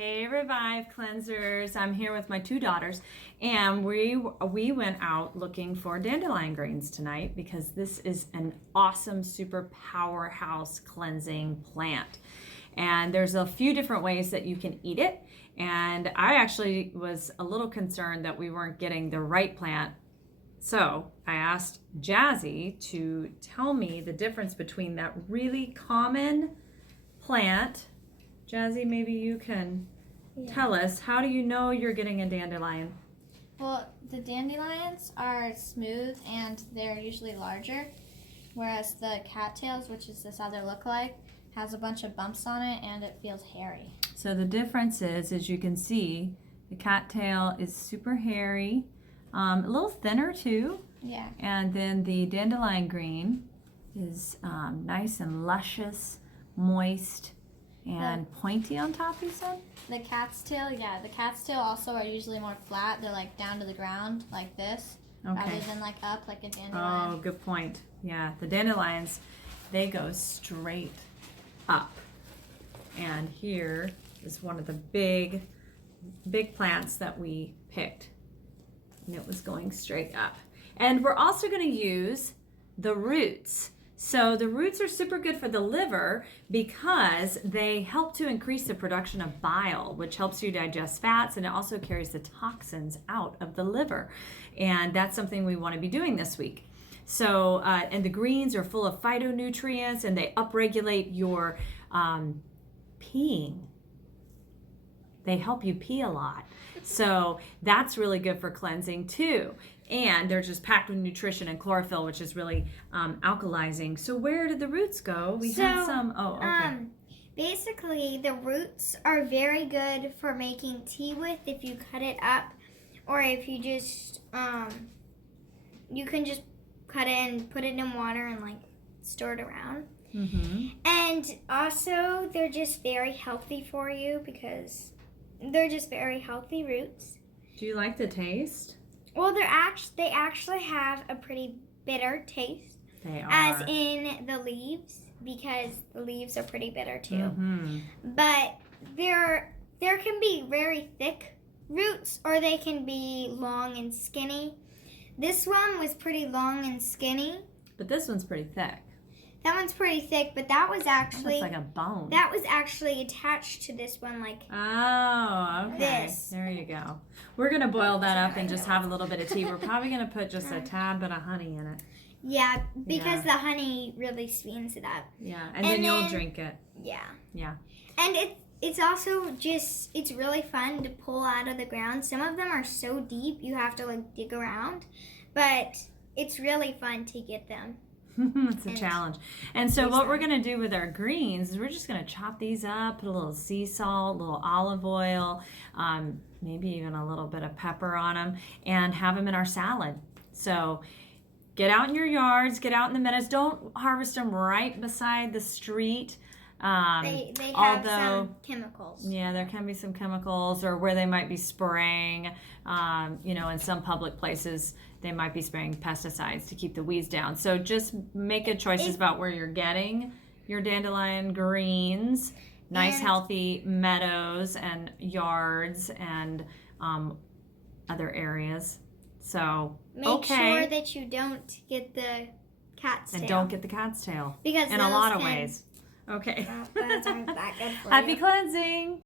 Hey Revive Cleansers, I'm here with my two daughters and we went out looking for dandelion greens tonight because this is an awesome super powerhouse cleansing plant. And there's a few different ways that you can eat it, and I actually was a little concerned that we weren't getting the right plant. So I asked Jazzy to tell me the difference between that really common plant. Jazzy, maybe you can tell us, how do you know you're getting a dandelion? Well, the dandelions are smooth and they're usually larger, whereas the cattails, which is this other lookalike, has a bunch of bumps on it and it feels hairy. So the difference is, as you can see, the cattail is super hairy, a little thinner too. Yeah. And then the dandelion green is nice and luscious, moist, and pointy on top, you said? The cat's tail also are usually more flat. They're like down to the ground like this, rather than like up like a dandelion. Oh, good point. Yeah, the dandelions, they go straight up. And here is one of the big plants that we picked. And it was going straight up. And we're also going to use the roots. So the roots are super good for the liver because they help to increase the production of bile, which helps you digest fats, and it also carries the toxins out of the liver. And that's something we want to be doing this week. So, and the greens are full of phytonutrients, and they upregulate your peeing. They help you pee a lot. So that's really good for cleansing too. And they're just packed with nutrition and chlorophyll, which is really alkalizing. So where did the roots go? We had some. Oh, okay. Basically, the roots are very good for making tea with if you cut it up, or if you just you can just cut it and put it in water and like store it around. Mm-hmm. And also, they're just very healthy for you because they're just very healthy roots. Do you like the taste? Well, they actually have a pretty bitter taste. They are. As in the leaves, because the leaves are pretty bitter too. Mm-hmm. But there can be very thick roots, or they can be long and skinny. This one was pretty long and skinny. But this one's pretty thick. That one's pretty thick, but that was actually... That looks like a bone. That was actually attached to this one, like... Oh, okay. This. There you go. We're going to boil that up and just have a little bit of tea. We're probably going to put just a tad bit of honey in it. Yeah, because the honey really sweetens it up. Yeah, and then you'll drink it. Yeah. Yeah. And it's also just, it's really fun to pull out of the ground. Some of them are so deep, you have to like dig around. But it's really fun to get them. It's a challenge. And so what we're going to do with our greens is we're just going to chop these up, put a little sea salt, a little olive oil, maybe even a little bit of pepper on them, and have them in our salad. So get out in your yards, get out in the meadows. Don't harvest them right beside the street. They have some chemicals. Yeah, there can be some chemicals, or where they might be spraying, in some public places, they might be spraying pesticides to keep the weeds down. So just make good choices about where you're getting your dandelion greens, nice healthy meadows and yards and other areas. So make sure that you don't get the cat's tail. And don't get the cat's tail. Because in a lot of ways. Okay. Those aren't that good for Happy you. cleansing.